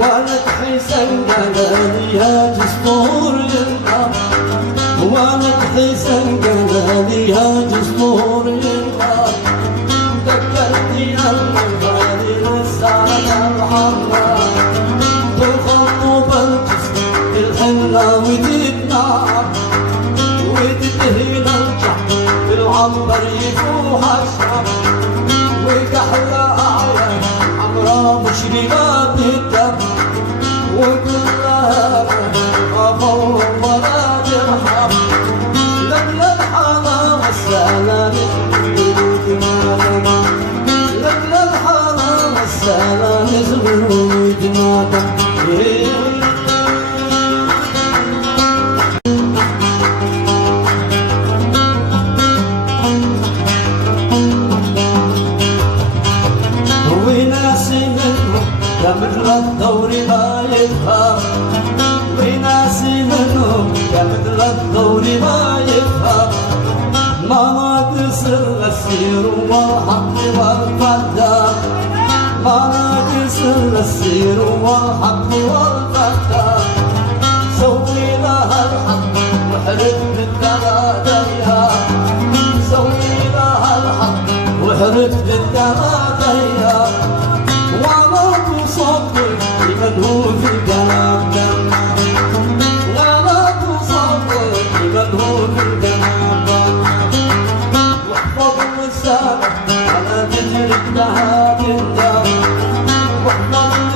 ولد حسن قال يا جسطور ينقى، ولد حسن قال يا جسطور ينقى، ذكرتني المغالي للساعة الحمراء، بالخط بالجسم الحنة وتتنعم، وتتهيل الجحر بالعنبر يفوح الشعب، وكحلة أعلى حمراء مشربات الدم، وكلها غفور ولا ترحم، لجل الحلا والسلام لجل الحلا والسلام زغلول دماغك. يا مثل الثور ما يفهم، وناسي منهم يا مثل الثور ما يفهم، ما ناقص السير والحق والفتى، ما ناقص السير والحق والفتى، سوي لها الحق واحرق بالدمادية، سوي لها الحق واحرق بالدمادية، ولا تصدق لمن هو في الكلام، ولا تصدق لمن هو في الكلام، واحفظ اللسان على تجربتها بالدم، واحفظ